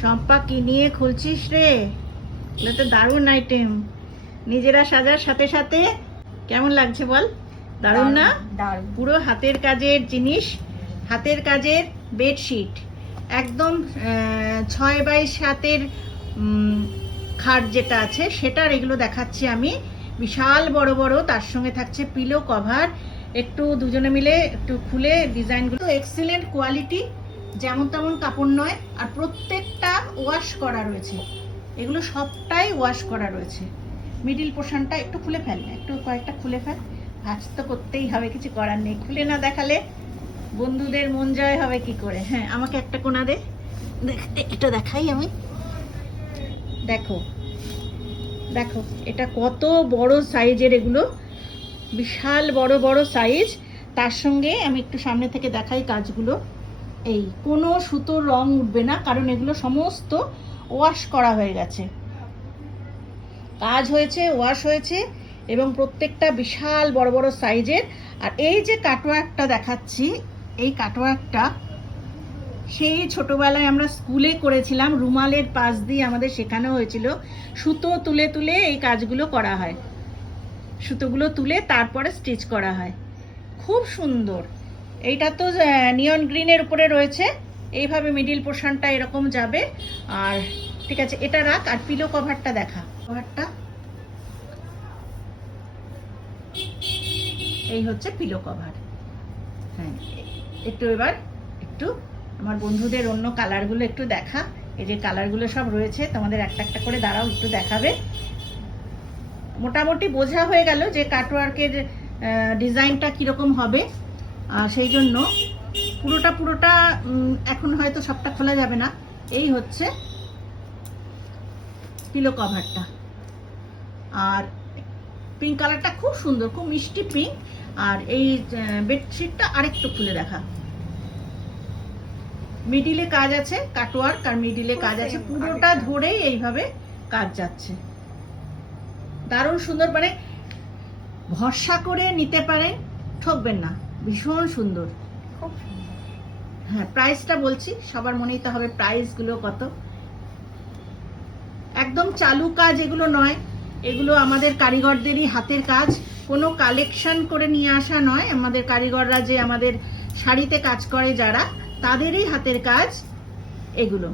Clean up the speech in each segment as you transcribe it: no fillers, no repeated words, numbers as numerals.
শম্পা কি নিয়ে খুলছিস রে? এটা তো দারুণ আইটেম। নিজেরা সাজার সাথে সাথে কেমন লাগছে বল? দারুণ না? পুরো হাতের কাজের জিনিস, হাতের কাজের বেডশিট, একদম 6x7 খাট যেটা আছে সেটার এগুলো দেখাচ্ছি আমি। বিশাল বড় বড়, তার সঙ্গে থাকছে পিলো কভার। একটু দুজনে মিলে একটু খুলে ডিজাইনগুলো এক্সিলেন্ট কোয়ালিটি, যেমন তেমন কাপড় নয়। আর প্রত্যেকটা ওয়াশ করা রয়েছে, এগুলো সবটাই ওয়াশ করা রয়েছে। মিডিল পোর্শনটা একটু খুলে ফেল, একটু কয়েকটা খুলে ফেল। ভাঁজ তো করতেই হবে, কিছু করার নেই। খুলে না দেখালে বন্ধুদের মন জয় হবে কি করে? হ্যাঁ, আমাকে একটা কোনা দে, এটা দেখাই আমি। দেখো দেখো, এটা কত বড় সাইজের, এগুলো বিশাল বড় বড় সাইজ। তার সঙ্গে আমি একটু সামনে থেকে দেখাই কাজগুলো। এই কোনো সুতোর রং উঠবে না, কারণ এগুলো সমস্ত ওয়াশ করা হয়ে গেছে, কাজ হয়েছে, ওয়াশ হয়েছে, এবং প্রত্যেকটা বিশাল বড় বড় সাইজের। আর এই যে কাটওয়ার্কটা দেখাচ্ছি, এই কাটওয়ার্কটা সেই ছোটবেলায় আমরা স্কুলে করেছিলাম, রুমালের পাশ দিয়ে আমাদের শেখানো হয়েছিল। সুতো তুলে তুলে এই কাজগুলো করা হয়, সুতোগুলো তুলে তারপরে স্টিচ করা হয়। খুব সুন্দর। এইটা তো নিয়ন গ্রিনের উপরে রয়েছে, এইভাবে মিডিল পোর্শনটা এরকম যাবে। আর ঠিক আছে, এটা রাখ। আর পিলো কভারটা দেখা, কভারটা এই হচ্ছে পিলো কভার। হ্যাঁ, একটু এবার একটু আমার বন্ধুদের অন্য কালারগুলো একটু দেখা। এই যে কালারগুলো সব রয়েছে, তোমাদের একটা একটা করে দাঁড়াও একটু দেখাবে। মোটামুটি বোঝা হয়ে গেল যে কাটওয়ার্কের ডিজাইনটা কীরকম হবে। সেই জন্য পুরোটা এখন হয়তো সবটা খোলা যাবে না। এই হচ্ছে পিলো কভারটা। আর পিঙ্ক কালারটা খুব সুন্দর, খুব মিষ্টি পিঙ্ক। আর এই বেডশিটটা আরেকটু খুলে দেখা। মিডিলে কাজ আছে, কাটওয়ার্ক আর মিডিলে কাজ আছে, পুরোটা ধরেই এইভাবে কাজ যাচ্ছে। দারুণ সুন্দর, মানে ভরসা করে নিতে পারেন, ঠকবেন না। ভীষণ সুন্দর, খুব সুন্দর। হ্যাঁ, প্রাইসটা বলছি, সবার মনেই তো হবে প্রাইসগুলো কত। একদম চালু কাজ এগুলো নয়, এগুলো আমাদের কারিগরদেরই হাতের কাজ, কোনো কালেকশন করে নিয়ে আসা নয়। আমাদের কারিগররা যে আমাদের শাড়িতে কাজ করে যারা, তাদেরই হাতের কাজ এগুলো।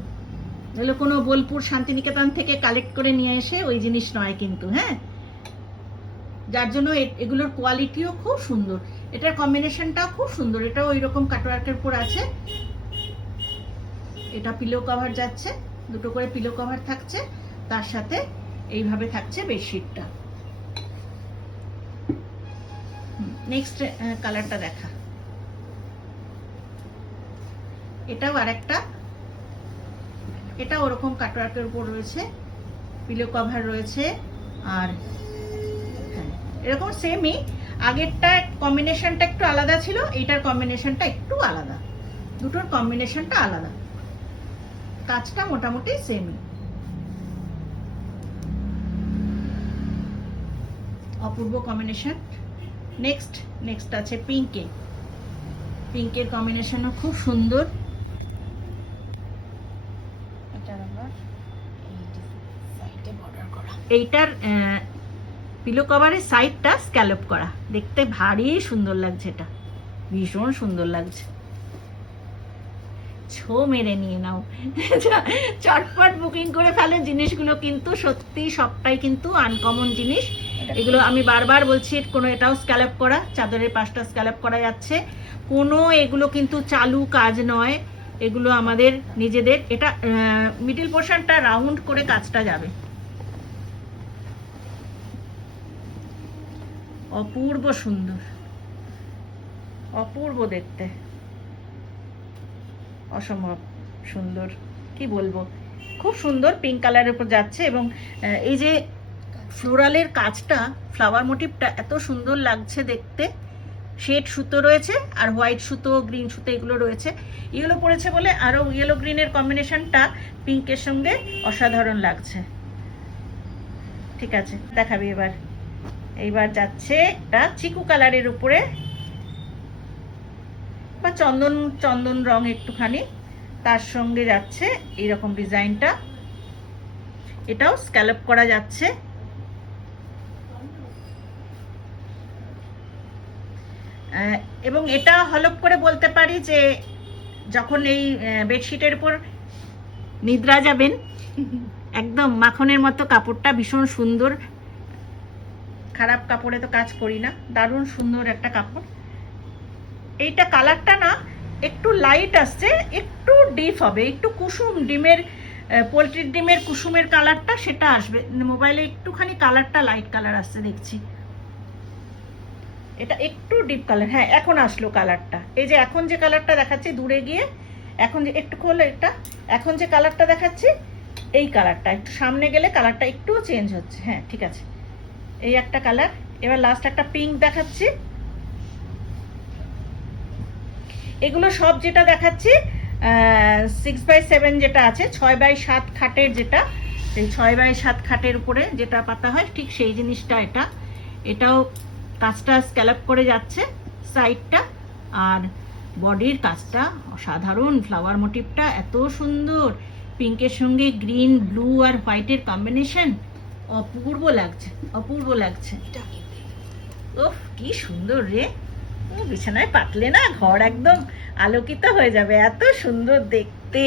এগুলো কোনো বোলপুর শান্তিনিকেতন থেকে কালেক্ট করে নিয়ে এসে ওই জিনিস নয় কিন্তু। হ্যাঁ, যার জন্য এগুলোর কোয়ালিটিও খুব সুন্দর, এটার কম্বিনেশনটাও খুব সুন্দর। এটাও ওই রকম কাটওয়ার্কের উপর আছে। এটা পিলো কভার যাচ্ছে, দুটো করে পিলো কভার থাকছে, তার সাথে এইভাবে থাকছে বেডশিটটা। নেক্সট কালারটা দেখা। এটাও আরেকটা, এটা ওরকম কাটওয়ার্কের উপর রয়েছে, পিলো কভার রয়েছে। আর হ্যাঁ, এরকম সেমই। আগেরটা কম্বিনেশনটা একটু আলাদা ছিল, এইটার কম্বিনেশনটা একটু আলাদা, দুটোর কম্বিনেশনটা আলাদা। কাজটা মোটামুটি সেমই। অপূর্ব কম্বিনেশন। নেক্সট আছে পিঙ্কে। পিঙ্কের কম্বিনেশনও খুব সুন্দর। এইটার পিলো কভারের সাইডটা স্ক্যালপ করা, দেখতে ভারী সুন্দর লাগছে। এটা ভীষণ সুন্দর লাগছে। ছো মেরে নিয়ে নাও, চটপট বুকিং করে ফেলে জিনিসগুলো। কিন্তু সত্যি সবটাই কিন্তু আনকমন জিনিস। এগুলো আমি বারবার বলছি, কোনো এটাও স্ক্যালপ করা, চাদরের পাশটা স্ক্যালপ করা যাচ্ছে। কোনো এগুলো কিন্তু চালু কাজ নয়, এগুলো আমাদের নিজেদের। এটা মিডল পোর্শনটা রাউন্ড করে কাজটা যাবে। অপূর্ব সুন্দর, অপূর্ব দেখতে, অসম্ভব সুন্দর, কি বলবো। খুব সুন্দর পিঙ্ক কালারের উপর যাচ্ছে। এবং এই যে ফ্লোরালের কাজটা, ফ্লাওয়ার মোটিভটা এত সুন্দর লাগছে দেখতে। শেড সুতো রয়েছে, আর হোয়াইট সুতো, গ্রিন সুতো এগুলো রয়েছে। ইয়েলো পড়েছে বলে আরো ইয়েলো গ্রিনের কম্বিনেশনটা পিঙ্কের সঙ্গে অসাধারণ লাগছে। ঠিক আছে, দেখাবি এবার। এইবার যাচ্ছে একটা চিকু কালারের উপরে, বা চন্দন রং একটুখানি, তার সঙ্গে যাচ্ছে এইরকম ডিজাইনটা, এটাও স্ক্যালপ করা যাচ্ছে। এবং এটা হলপ করে বলতে পারি যে যখন এই বেডশিটের উপর নিদ্রা যাবেন একদম মাখনের মতো, কাপড়টা ভীষণ সুন্দর, খারাপ কাপড়ে তো কাজ করি না, দারুণ সুন্দর একটা কাপড়। এইটা কালারটা না একটু লাইট আসছে, একটু ডিপ হবে, একটু কুসুম ডিমের, পোলট্রির ডিমের কুসুমের কালারটা সেটা আসবে। মোবাইলে একটুখানি কালারটা লাইট কালার আসছে দেখছি, এটা একটু ডিপ কালার। হ্যাঁ এখন আসলো কালারটা, এই যে এখন যে কালারটা দেখাচ্ছি দূরে গিয়ে, এখন যে একটু খোলে এটা, এখন যে কালারটা দেখাচ্ছি এই কালারটা, একটু সামনে গেলে কালারটা একটু চেঞ্জ হচ্ছে। হ্যাঁ ঠিক আছে, এই একটা কালার। এবার লাস্ট একটা পিঙ্ক দেখাচ্ছি। এগুলো সব যেটা দেখাচ্ছি 6x7 যেটা আছে, 6x7 খাটের, যেটা সেই 6x7 খাটের উপরে যেটা পাতা হয় ঠিক সেই জিনিসটা এটা। এটাও কাজটা স্ক্যালপ করে যাচ্ছে সাইডটা, আর বডির কাজটা অসাধারণ, ফ্লাওয়ার মোটিভটা এত সুন্দর, পিঙ্কের সঙ্গে গ্রিন, ব্লু আর হোয়াইটের কম্বিনেশন, অপূর্ব লাগছে, অপূর্ব লাগছে। ওফ কি সুন্দর রে, বিছানায় পাতলে না ঘর একদম আলোকিত হয়ে যাবে, এত সুন্দর দেখতে।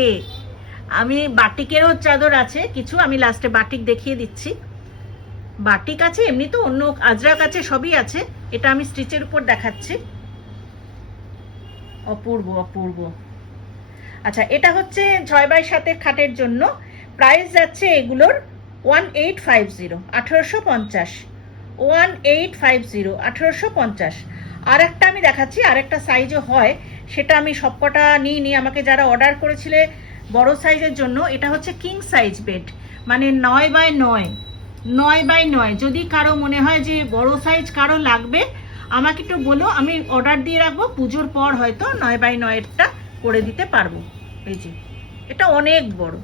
আমি বাটিকেরও চাদর আছে কিছু, আমি লাস্টে বাটিক দেখিয়ে দিচ্ছি। বাটিক আছে, এমনি তো অন্য আজরাক আছে, সবই আছে। এটা আমি স্টিচের উপর দেখাচ্ছি, অপূর্ব অপূর্ব। আচ্ছা এটা হচ্ছে 6x7 খাটের জন্য, প্রাইস যাচ্ছে এগুলোর 1850, 1850, 1850, 1850। আর একটা আমি দেখাচ্ছি, আর একটা সাইজও হয়, সেটা আমি সবকটা নিইনি, আমাকে যারা অর্ডার করেছিলে বড় সাইজের জন্য। এটা হচ্ছে কিং সাইজ বেড, মানে 9x9, 9x9। যদি কারো মনে হয় যে বড় সাইজ কারো লাগবে আমাকে একটু বলো, আমি অর্ডার দিয়ে রাখবো, পুজোর পর হয়তো 9x9-এরটা করে দিতে পারবো। এই যে এটা অনেক বড়,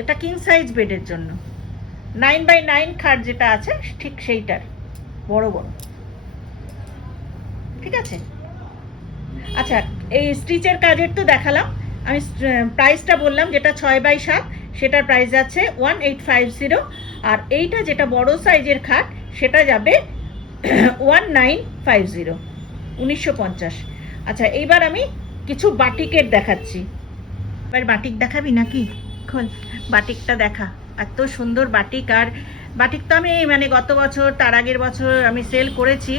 এটা কিং সাইজ বেডের জন্য। 9x9 খাট যেটা আছে ঠিক সেইটার বড় বড়, ঠিক আছে। আচ্ছা এই স্টিচের কাজের তো দেখালাম, আমি প্রাইসটা বললাম, যেটা 6x7 সেটার প্রাইস যাচ্ছে 1850, আর এইটা যেটা বড় সাইজের খাট সেটা যাবে 1950, 1950। আচ্ছা এইবার আমি কিছু বাটিকের দেখাচ্ছি। এবার বাটিক দেখাবি নাকি? খোল বাটিকটা দেখা, এত সুন্দর বাটিক। আর বাটিক তো আমি মানে গত বছর তার আগের বছর আমি সেল করেছি,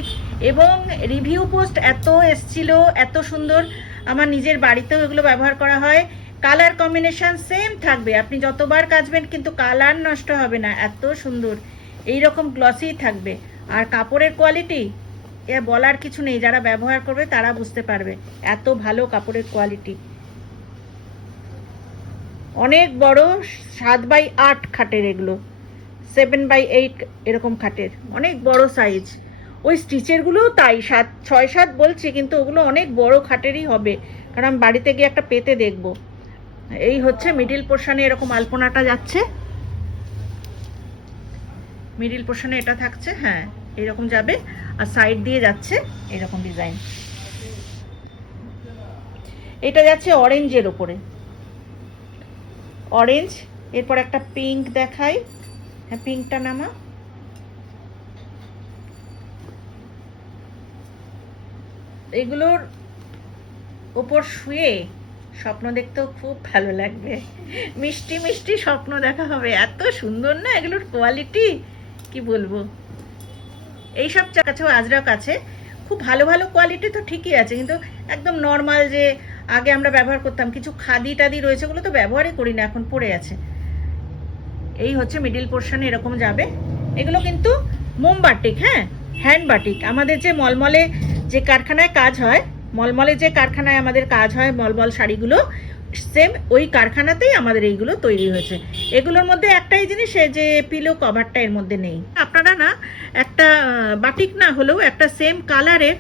এবং রিভিউ পোস্ট এত এসছিল, এত সুন্দর। আমার নিজের বাড়িতেও এগুলো ব্যবহার করা হয়, কালার কম্বিনেশন সেম থাকবে, আপনি যতবার কাচবেন কিন্তু কালার নষ্ট হবে না, এত সুন্দর, এই রকম গ্লসি থাকবে। আর কাপড়ের কোয়ালিটি এ বলার কিছু নেই, যারা ব্যবহার করবে তারা বুঝতে পারবে, এত ভালো কাপড়ের কোয়ালিটি। অনেক বড় 7x8 খাটের, এগুলো 7x8 এরকম খাটের, অনেক বড় সাইজ। ওই স্টিচেরগুলোও তাই 6-7 বলছি, কিন্তু ওগুলো অনেক বড় খাটেরই হবে, কারণ আমি বাড়িতে গিয়ে একটা পেতে দেখবো। এই হচ্ছে মিডিল পোর্শনে এরকম আলপনাটা যাচ্ছে, মিডিল পোর্শনে এটা থাকছে, হ্যাঁ এরকম যাবে, আর সাইড দিয়ে যাচ্ছে এরকম ডিজাইন। এটা যাচ্ছে অরেঞ্জের ওপরে, অরেঞ্জ। এরপর একটা পিঙ্ক দেখাই, হ্যাঁ পিঙ্কটা নামা। এগুলোর ওপর শুয়ে স্বপ্ন দেখতেও খুব ভালো লাগবে, মিষ্টি মিষ্টি স্বপ্ন দেখা হবে, এত সুন্দর না এগুলোর কোয়ালিটি, কি বলবো। এইসব কাছেও আজরাক আছে, খুব ভালো ভালো কোয়ালিটি তো ঠিকই আছে, কিন্তু একদম নর্মাল যে আগে আমরা ব্যবহার করতাম, কিছু খাদি টাদি রয়েছে, ওগুলো তো ব্যবহারই করি না, এখন পড়ে আছে। এই হচ্ছে মিডিল পোর্শনে এরকম যাবে। এগুলো কিন্তু মোম বাটিক, হ্যাঁ হ্যান্ড বাটিক। আমাদের যে মলমলে যে কারখানায় কাজ হয়, মলমলে যে কারখানায় আমাদের কাজ হয় মলমল শাড়িগুলো, সেম ওই কারখানাতেই আমাদের এইগুলো তৈরি হয়েছে। এগুলোর মধ্যে একটাই জিনিস, যে পিলো কভারটা এর মধ্যে নেই। আপনারা না একটা বাটিক না হলেও একটা সেম কালারের,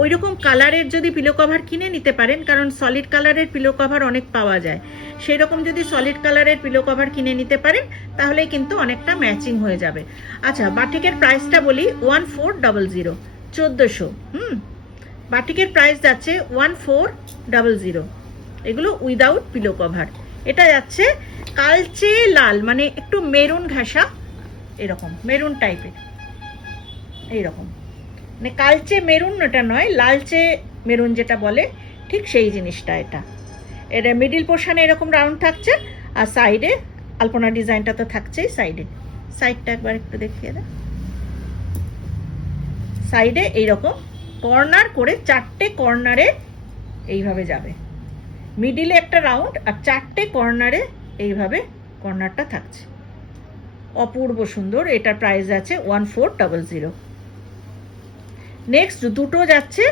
ওই রকম কালারের যদি পিলো কভার কিনে নিতে পারেন, কারণ সলিড কালারের পিলো কভার অনেক পাওয়া যায়, সেই রকম যদি সলিড কালারের পিলো কভার কিনে নিতে পারেন তাহলে কিন্তু অনেকটা ম্যাচিং হয়ে যাবে। আচ্ছা বাটিকের প্রাইসটা বলি, 1400, 1400। বাটিকের প্রাইস যাচ্ছে 1400। এগুলো উইদাউট পিলো কভার। এটা যাচ্ছে কালচে লাল, মানে একটু মেরুন ঘাসা, এরকম মেরুন টাইপের, এইরকম মানে কালচে মেরুন, এটা নয় লালচে মেরুন যেটা বলে, ঠিক সেই জিনিসটা। এটা মিডিল পোর্শনে এরকম রাউন্ড থাকছে, আর সাইডে আলপনা ডিজাইনটা তো থাকছেই। সাইডটা একবার একটু দেখিয়ে দেয়। সাইডে এইরকম কর্নার করে 4টে কর্নারে এইভাবে যাবে, মিডিলে একটা রাউন্ড আর 4টে কর্নারে এইভাবে কর্নারটা থাকছে। অপূর্ব সুন্দর। এটার প্রাইস আছে 1400। নেক্সট দুটো যাচ্ছে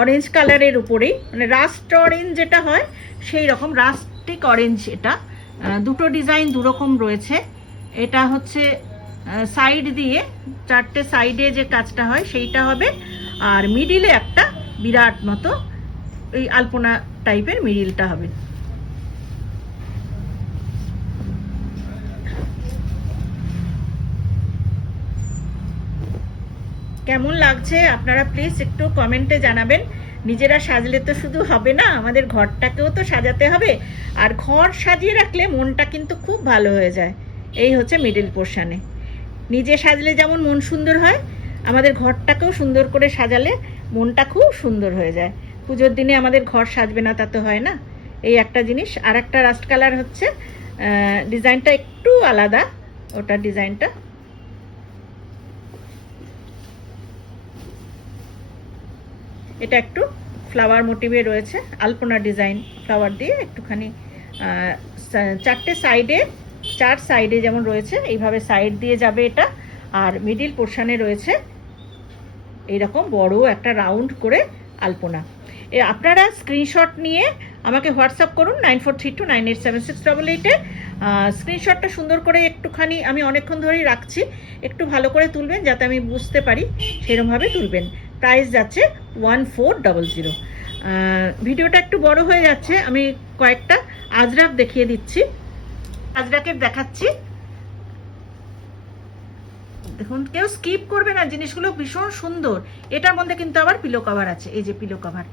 অরেঞ্জ কালারের উপরেই, মানে রাস্ট অরেঞ্জ যেটা হয় সেই রকম রাস্টিক অরেঞ্জ। এটা দুটো ডিজাইন দুরকম রয়েছে। এটা হচ্ছে সাইড দিয়ে 4টে সাইডে যে কাজটা হয় সেইটা হবে, আর মিডিলে একটা বিরাট মতো এই আলপনা টাইপের মিডিলটা হবে। কেমন লাগছে আপনারা প্লিজ একটু কমেন্টে জানাবেন। নিজেরা সাজলে তো শুধু হবে না, আমাদের ঘরটাকেও তো সাজাতে হবে, আর ঘর সাজিয়ে রাখলে মনটা কিন্তু খুব ভালো হয়ে যায়। এই হচ্ছে মিডিল পোর্শনে। নিজে সাজলে যেমন মন সুন্দর হয়, আমাদের ঘরটাকেও সুন্দর করে সাজালে মনটা খুব সুন্দর হয়ে যায়। পুজোর দিনে আমাদের ঘর সাজবে না তা তো হয় না। এই একটা জিনিস। আর একটা রাস্ট কালার হচ্ছে, ডিজাইনটা একটু আলাদা, ওটা ডিজাইনটা এটা একটু ফ্লাওয়ার মোটিভে রয়েছে, আলপনা ডিজাইন ফ্লাওয়ার দিয়ে একটুখানি 4টে সাইডে, 4 সাইডে যেমন রয়েছে এইভাবে সাইড দিয়ে যাবে এটা। আর মিডিল পোর্শনে রয়েছে এইরকম বড় একটা রাউন্ড করে আলপনা। আপনারা স্ক্রিনশট নিয়ে আমাকে হোয়াটসঅ্যাপ করুন 9432987688-এ। স্ক্রিনশটটা সুন্দর করে একটুখানি, আমি অনেকক্ষণ ধরেই রাখছি, একটু ভালো করে তুলবেন যাতে আমি বুঝতে পারি, সেরকমভাবে তুলবেন। প্রাইস যাচ্ছে 1400। ভিডিওটা একটু বড় হয়ে যাচ্ছে, আমি কয়েকটা আজরাক দেখিয়ে দিচ্ছি। আজরাকের দেখাচ্ছি, দেখুন কেউ স্কিপ করবে না, জিনিসগুলো ভীষণ সুন্দর। এটার মধ্যে কিন্তু আবার পিলো কভার আছে, এই যে পিলো কভার।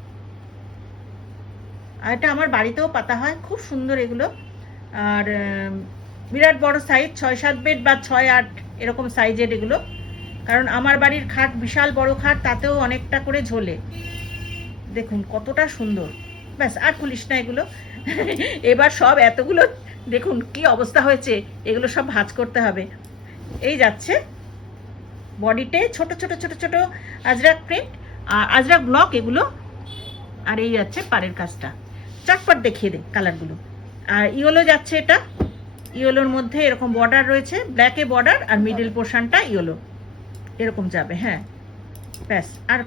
আর এটা আমার বাড়িতেও পাতা হয়, খুব সুন্দর এগুলো। আর বিরাট বড় সাইজ, 6-7 বেড বা 6-8 এরকম সাইজের এগুলো। কারণ আমার বাড়ির খাট বিশাল বড় খাট, তাতেও অনেকটা করে ঝোলে। দেখুন কতটা সুন্দর। ব্যাস আর খুলিস না এগুলো। এবার সব এতগুলো দেখুন কি অবস্থা হয়েছে, এগুলো সব ভাঁজ করতে হবে। এই যাচ্ছে বডিতে ছোট ছোট ছোট ছোট আজরাক প্রিন্ট, আর আজরাক ব্লক এগুলো। আর এই যাচ্ছে পাড়ের কাজটা, চটপট দেখিয়ে দে কালারগুলো। আর ইয়েলো যাচ্ছে, এটা ইয়েলোর মধ্যে এরকম বর্ডার রয়েছে, ব্ল্যাকে বর্ডার, আর মিডল পোর্শনটা ইয়েলো এরকম যাবে। হ্যাঁ ব্যাস আর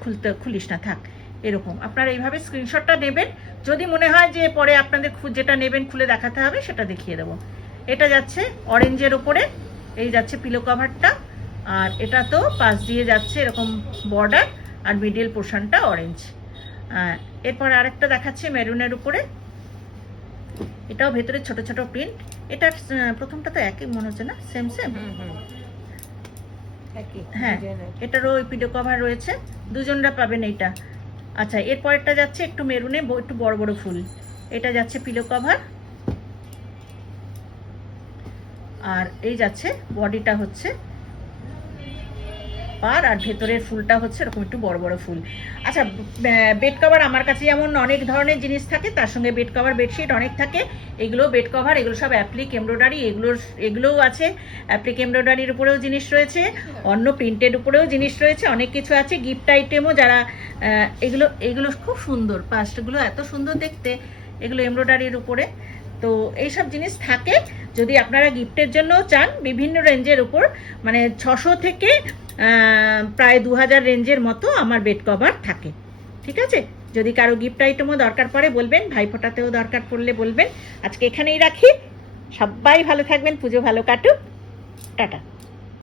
খুলিস না, থাক। এরকম আপনারা এইভাবে স্ক্রিনশটটা নেবেন। যদি মনে হয় যে পরে আপনাদের যেটা নেবেন খুলে দেখাতে হবে, সেটা দেখিয়ে দেবো। এটা যাচ্ছে অরেঞ্জের ওপরে, এই যাচ্ছে পিলো কভারটা, আর এটা তো পাশ দিয়ে যাচ্ছে এরকম বর্ডার, আর মিডল পোর্শনটা অরেঞ্জ। এরপর আরেকটা দেখাচ্ছে মেরুনের উপরে, এটাও ভেতরে ছোট ছোট প্রিন্ট। এটা প্রথমটা তো একই মনে হচ্ছে না, সেম সেম। হ্যাঁ এটারও ওই পিলো কভার রয়েছে, দুজনরা পাবেন এইটা। আচ্ছা এরপরটা যাচ্ছে একটু মেরুনে, একটু বড় বড় ফুল। এটা যাচ্ছে পিলো কভার, আর এই যাচ্ছে বডিটা হচ্ছে পার, আর ভেতরের ফুলটা হচ্ছে এরকম একটু বড় বড় ফুল। আচ্ছা বেড কভার আমার কাছে যেমন অনেক ধরনের জিনিস থাকে, তার সঙ্গে বেড কভার বেডশিট অনেক থাকে। এগুলো বেড কভার, এগুলো সব অ্যাপ্লিক এমব্রয়ডারি, এগুলোও আছে। অ্যাপ্লিক এমব্রয়ডারির উপরেও জিনিস রয়েছে, অন্য প্রিন্টেড উপরেও জিনিস রয়েছে, অনেক কিছু আছে। গিফট আইটেমও যারা এগুলো খুব সুন্দর, পাঁচটাগুলো এত সুন্দর দেখতে, এগুলো এমব্রয়ডারির উপরে। তো এইসব জিনিস থাকে। যদি আপনারা গিফটের জন্য চান, বিভিন্ন রেঞ্জের উপর, মানে 600 থেকে প্রায় 2000 রেঞ্জের মতো আমার বেড কভার থাকে। ঠিক আছে, যদি কারো গিফট আইটেমও দরকার পড়ে বলবেন, ভাইফোঁটাতেও দরকার পড়লে বলবেন। আজকে এখানেই রাখি, সবাই ভালো থাকবেন, পুজো ভালো কাটুক, টাটা।